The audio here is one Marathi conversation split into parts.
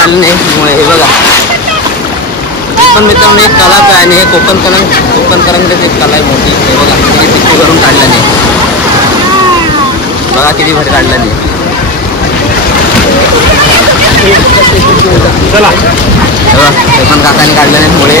काढलं नाही मुळे हे बघा. पण मित्रांनो एक कला आहे आणि हे कोकण करंगडीची एक कला आहे मोठी. हे बघा किती भरून काढलं नाही. बघा किती भर काढलं नाही. चला ते पण काकाने काढलं नाही मुळे.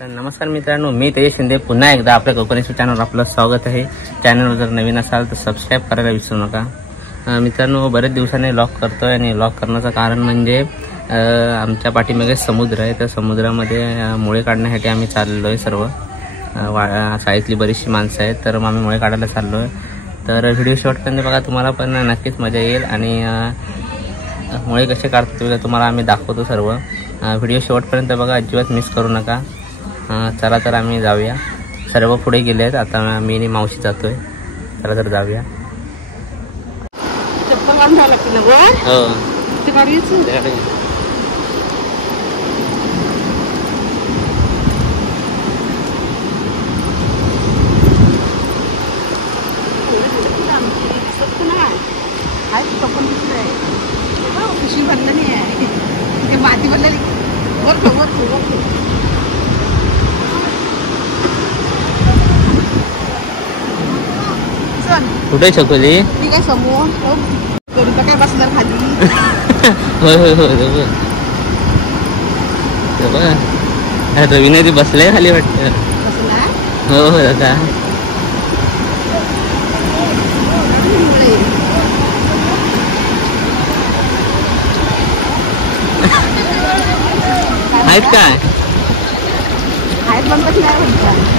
तर नमस्कार मित्रांनो, मी तेज शिंदे पुन्हा एकदा आपल्या कोकणी चॅनलवर आपलं स्वागत आहे. चॅनलवर जर नवीन असाल तर सबस्क्राईब करायला विसरू नका. मित्रांनो बरेच दिवसांनी व्लॉग करतोय आणि व्लॉग करण्याचं कारण म्हणजे आमच्या पाठीमागे समुद्र आहे. त्या समुद्रामध्ये मुळे काढण्यासाठी आम्ही चाललो आहे. सर्व शाळेतली बरीचशी माणसं आहेत, तर आम्ही मुळे काढायला चाललो आहे. तर व्हिडिओ शेवटपर्यंत बघा, तुम्हाला पण नक्कीच मजा येईल आणि मुळे कसे काढतो तुम्हाला आम्ही दाखवतो सर्व. व्हिडिओ शेवटपर्यंत बघा, अजिबात मिस करू नका. चला तर आम्ही जाऊया. सर्व पुढे गेले आहेत, आता मी आणि मावशी जातोय. चला तर जाऊया. हो पिशवी भरलं नाही आहे, ते माती भरलेली. कुठे छकोली? ठीक आहे समोर करू काय बसणार खाली. होय होय होय बघा रवीने ती बसलाय खाली वाटतं. हो हो दादा आहेत काय? आहेत पण कशी नाही म्हणतात.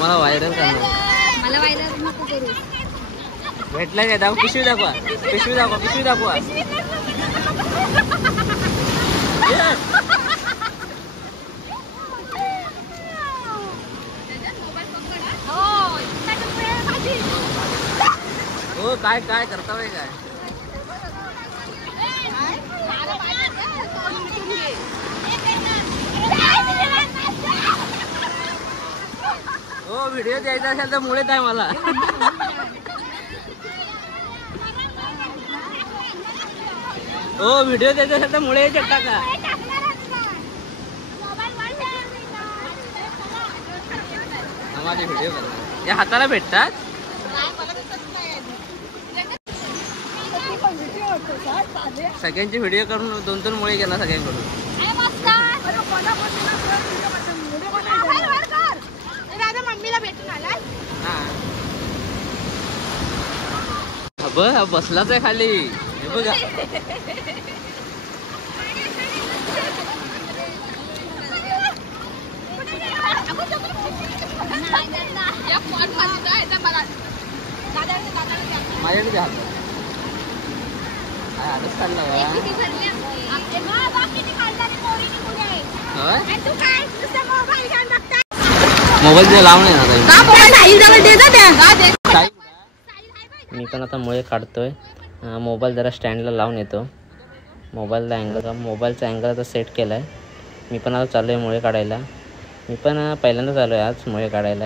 मला व्हायरल करणार. मला व्हायरल नको करू. भेटला काय? दाखव पिशवी दाखवा. पिशवी दाखवा. पिशवी दाखवा. हो काय काय करताय काय? हो व्हिडिओ द्यायचा असेल तर मुळेच आहे मला. हो व्हिडिओ द्यायचा असेल तर मुळे टाका का? माझे व्हिडिओ करणार या हाताला भेटतात. सगळ्यांचे व्हिडिओ करून 2-2 मुळे घेणार सगळ्यांकडून. मम्मीला भेटून आला. हा बसलाच आहे खाली. हे बघा माझ्याकडे घ्या. आधीच काढला मोबाईल लावणे ना. मी पण आता मुळे काढतोय. मोबाईल जरा स्टँडला लावून येतो. मोबाईलचा अँगल आता सेट केला आहे. मी पण आता चालू आहे मुळे काढायला. मी पण पहिल्यांदा चालू आहे आज मुळे काढायला.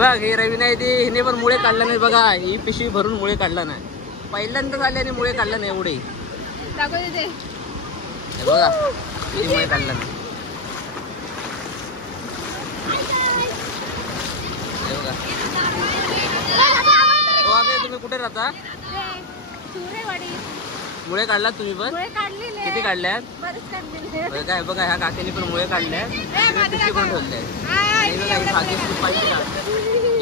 बघ हे रवी नाही ते हिने पण मुळे काढला नाही बघा. ही पिशवी भरून मुळे काढला नाही. पहिल्यांदा झाले आणि मुळे काढला नाही एवढे. हे बघा किती मुळे काढला नाही. हे बघा. तुम्ही कुठे राहता? मुळे काढलात तुम्ही पण? किती काढल्यात? काय बघा ह्या काकीने पण मुळे काढल्यात. पिशवी पण ठेवल्या.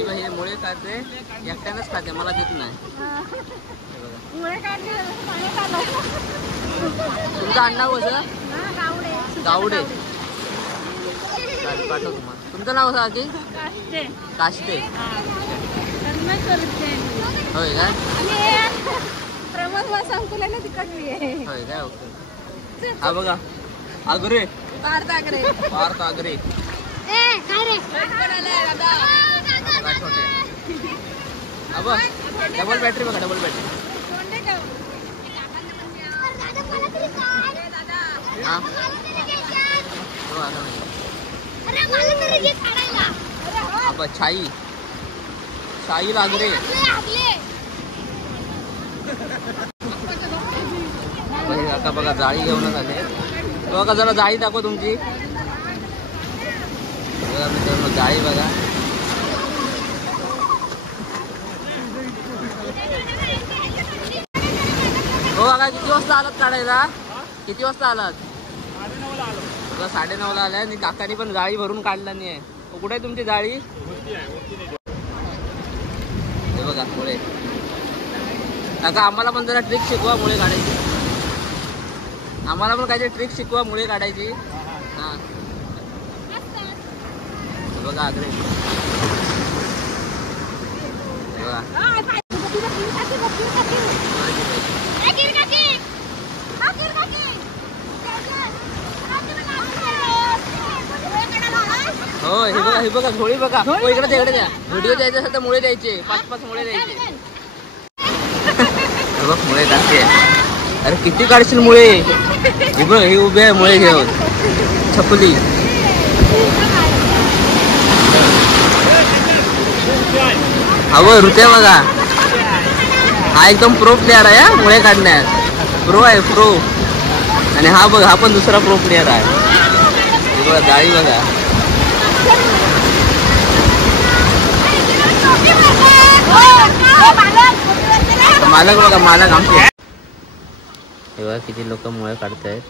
हे मुळे काढते एकट्यानंच खाते मला देत नाही. तुमचं आडनाव कसं? गावडे. पाठव तुम्हाला. तुमचं नाव कसं आधी? काष्टे. होय का? होय काय? ओके. हा बघा आगरे. पार्थ आगरे. डबल बॅटरी बघा. Double battery. छाई लागरे. आता बघा जाळी घेऊनच आले. बघा जरा जाळी दाखव तुमची. मित्रांनो जाळी बघा. हो बघा किती वाजता आलात काढायला? किती वाजता आलात? 9:30 आलाय आणि काकानी पण जाळी भरून काढला नाही. कुठे आहे तुमची जाळी? हे बघा मुळे. काका आम्हाला पण जरा ट्रिक शिकवा मुळे काढायची. आम्हाला पण काहीतरी ट्रिक शिकवा मुळे काढायची. हा बघा आगरे. बघा हो हे बघा झोळी बघा. इकडे द्या. व्हिडिओ द्यायचे असेल तर मुळे द्यायचे. 5 मुळे द्यायचे. बघ मुळे टाकते. अरे किती काढशील मुळे? हे उभे आहे मुळे घेऊन. छपली. अहो ऋत्या बघा. हा एकदम प्रो प्लेअर आहे मुळे काढण्यात. प्रो आहे प्रो. आणि हा बघ हा पण दुसरा प्रो प्लेअर आहे. हे बघा जाळी बघा. मालक बघा मालक आमचे. हे बघा किती लोक मुळे काढतायत.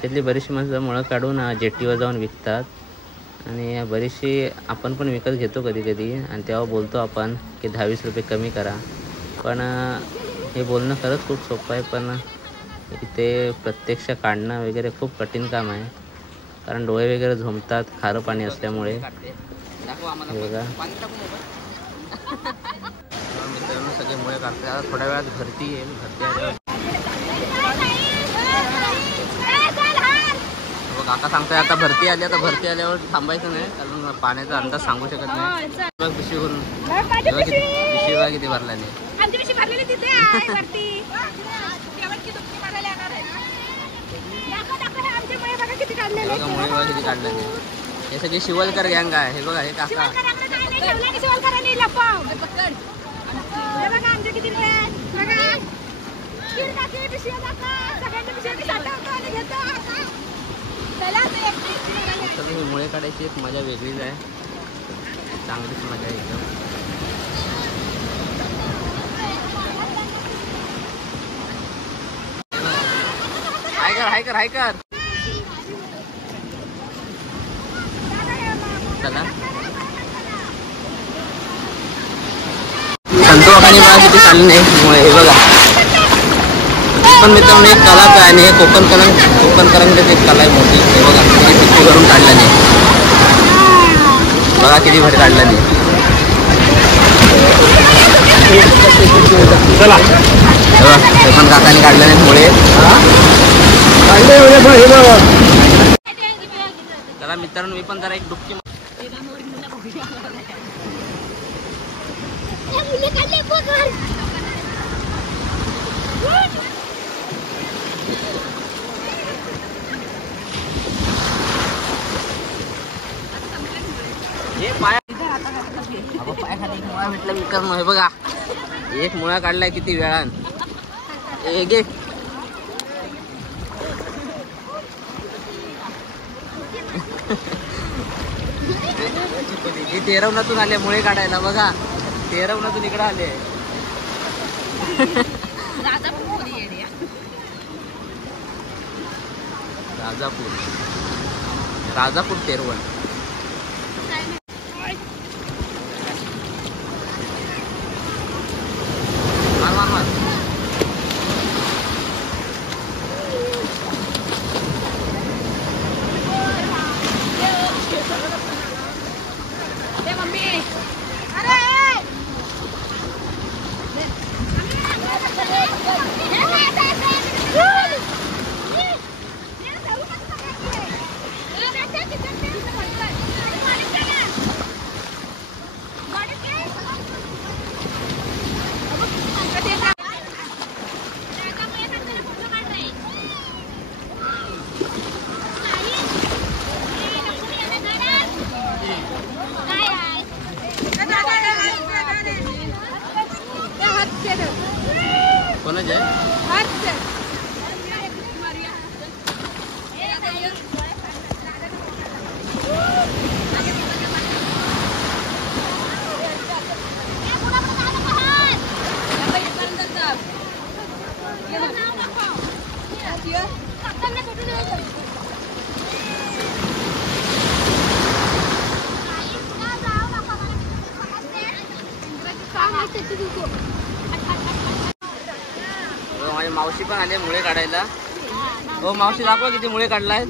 त्यातली बरीचशी माणसं मुळे काढून जेट्टीवर जाऊन विकतात. आणि बरीचशी आपण पण विकत घेतो कधी कधी. आणि तेव्हा बोलतो आपण की 10-20 रुपये कमी करा. पण हे बोलणं खरंच खूप सोपं आहे. पण इथे प्रत्यक्ष काढणं वगैरे खूप कठीण काम आहे. कारण डोळे वगैरे झोंबतात खारं पाणी असल्यामुळे. हे बघा मित्रांनो सगळे मुळे काढतात. आता थोड्या वेळात भरती येईल. भरती आल्यावर काका सांगताय आता भरती आली. आता भरती आल्यावर थांबायचं नाही कारण पाण्याचा अंदाज सांगू शकत नाही. पिशवी भरून पिशवी बघा किती भरला नाही. किती काढलं नाही. हे सगळे शिवलकर गँग आहे. हे बघा हे काका. सगळी मुळे काढायची एक मजा वेगळीच आहे. चांगलीच मजा आहे एकदम. हाय कर. चला संतो आणि बघा किती चालले नाही. हे बघा पण मित्रांनो एक कलाच आहे. आणि हे कोकण करंगीची एक कला आहे मोठी. हे बघा किती पिशवी भरून काढला नाही. बघा किती भर काढला नाही. चला हे पण काकाने काढलं नाही मुळे. चला मित्रांनो मी पण जरा एक डुबकी. हे पाया मुळा भेटला विक्रम हे बघा. एक मुळा काढलाय किती वेळान. एक एक तेरवणातून आले मुळे काढायला बघा. तेरवणातून इकडे आले. राजापूर तेरवण. मार मार मार. कोणाच आहे? माझी मावशी पण आले मुळे काढायला. हो मावशी दाखवा किती मुळे काढलाय.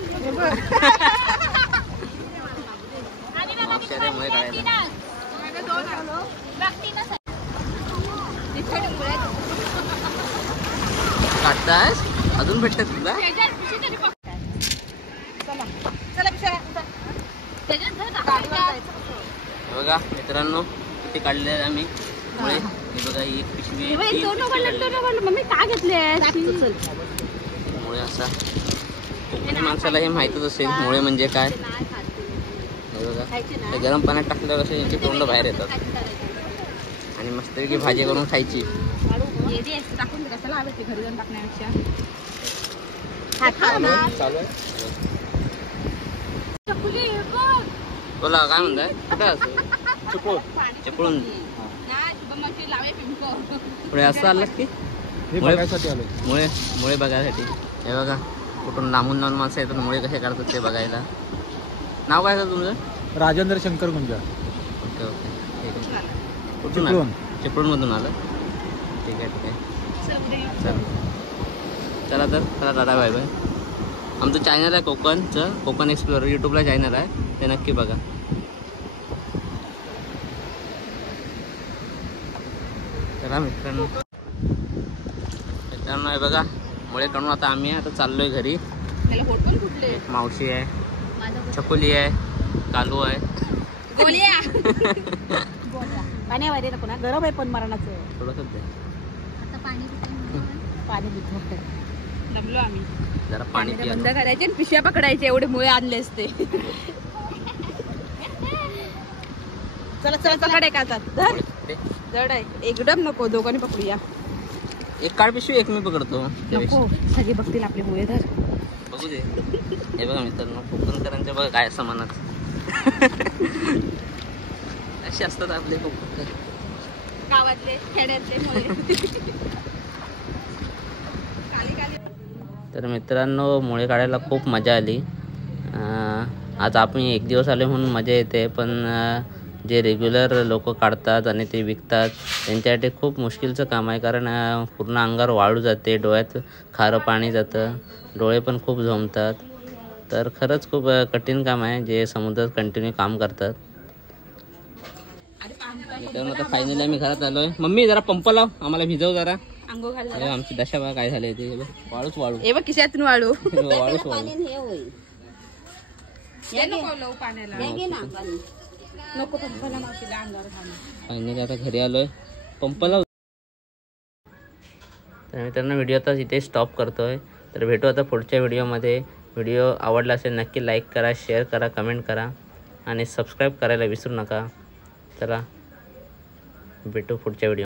मावशी आले मुळे काढायला. काढतायस अजून भेटतात तुला. बघा मित्रांनो किती काढले आम्ही मुळे. हे बघा एक पिशवी मुळे. असा कोकणी माणसाला हे माहितच असेल मुळे म्हणजे काय. हे बघा ते गरम पाण्यात टाकल्यावर कसे यांची तोंड बाहेर येतात आणि मस्तपैकी भाजी करून खायची. बोला काय म्हणताय. कुठं चिपळून पुढे असं आलं की मुळे मुळे बघायसाठी. हे बघा कुठून लांबून लांबून माणसं येतात मुळे कसे काढतात ते बघायला. नाव काय सर तुमचं. राजेंद्र शंकर गुंजा. ओके ओके ठीक आहे. कुठून आलं. चिपळूण मधून आलं. ठीक आहे ठीक आहे चल चला तर चला दादा बाय बाय. आमचं चॅनल आहे कोकणचं कोकण एक्सप्लोरर यूट्यूबला चॅनल आहे ते नक्की बघा. चला मित्रांनो हे बघा मुळे काढून आता आम्ही आता चाललोय घरी. एक मावशी आहे, छकुली आहे, कालू आहे. पाण्यावर कोणा गरम आहे पण मरणाचं थोडंसं पाणी दमलो आम्ही. जरा पाणी बंद करायचे आणि पिशव्या पकडायचे एवढे मुळे आणले असते. चला चला पकडे का धर जड आहे एकदम नको. दोघांनी पकडूया. एक काळ पिशवी एक मी पकडतो. नको सगळे बघतील आपले मुळे. धर बघू दे. हे बघा मित्रांनो कोकणकरांच्या बघा काय समानात असे असतात आपले कोकणकर गावातले खेड्यातले मुळे. तर मित्रांनो मुळे काढायला खूप मजा आली. आज आपण एक दिवस आले म्हणून मजा येते पण जे रेग्युलर लोक काढतात आणि ते विकतात त्यांच्यासाठी खूप मुश्किलचं काम आहे. कारण पूर्ण अंगावर वाळू जाते, डोळ्यात खारं पाणी जातं, डोळे पण खूप झोंबतात. तर खरंच खूप कठीण काम आहे जे समुद्रात कंटिन्यू काम करतात. आता फायनली आम्ही घरात आलोय. मम्मी जरा पंप लाव आम्हाला भिजव जरा. आमची दशा बघा काय झाली ते वाळूच वाळू. हे बघ खिशातून वाळू. वाळूच वाळू. नको पंपाला मावशीला अंगावर घालून. फायनली आता घरी आलोय. पंप लाव. तर मित्रांनो व्हिडिओ आता इथे स्टॉप करतोय. तर भेटू आता पुढच्या व्हिडिओमध्ये. व्हिडिओ आवडला असेल नक्की लाईक करा, शेअर करा, कमेंट करा आणि सबस्क्राईब करायला विसरू नका. चला भेटू पुढच्या व्हिडिओ.